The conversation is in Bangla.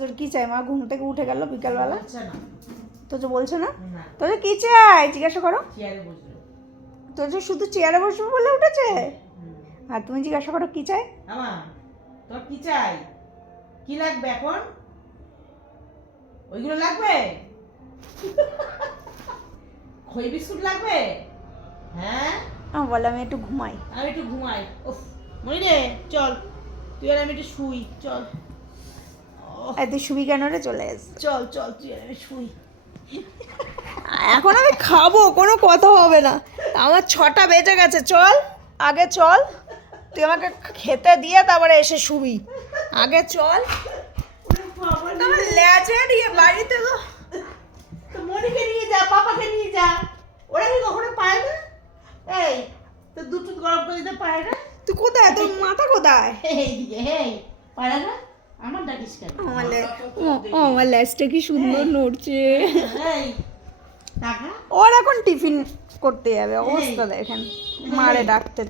তোর কি চাই? মা ঘুম থেকে উঠে গেল বিকালবেলা, আচ্ছা না তোর বলছে না? না তোর কি চাই জিজ্ঞাসা করো। চেয়ারে বসলো তোর শুধু চেয়ারে বসবো বলে উঠেছে, আর তুমি জিজ্ঞাসা করো কি চাই? আমা তোর কি চাই, কি লাগবে এখন, ওইগুলো লাগবে, খই বিস্কুট লাগবে, হ্যাঁ আমি বলে আমি একটু ঘুমাই। আমি একটু ঘুমাই। উফ মনি রে চল, তুই আর আমি একটু শুই, চল এই তুই শুবি কেন রে? চলে এস। চল চল তুই আর আমি শুই। এখন আমি খাবো, কোনো কথা হবে না। আমার 6টা বেজে গেছে, চল আগে চল, তুই আমাকে খেতে দিয়ে তারপরে এসে শুবি, আগে চল। আমার লেজে দিয়ে বাড়িতে তো তো মনিকে নিয়ে যা, পাপাকে নিয়ে যা, ওরা কি কখনো পায় না? এই তো দুটো গরম করে দিতে পারে না? তুই কোথায়? তোর মাথা কোথায়? এই দিকে এই পারে না, আমার ডাকিস কেন? আমার লেজটা কি সুন্দর নড়ছে। এই টাকা ওর এখন টিফিন করতে যাবে, অবস্থা দেখেন, মারে ডাকতে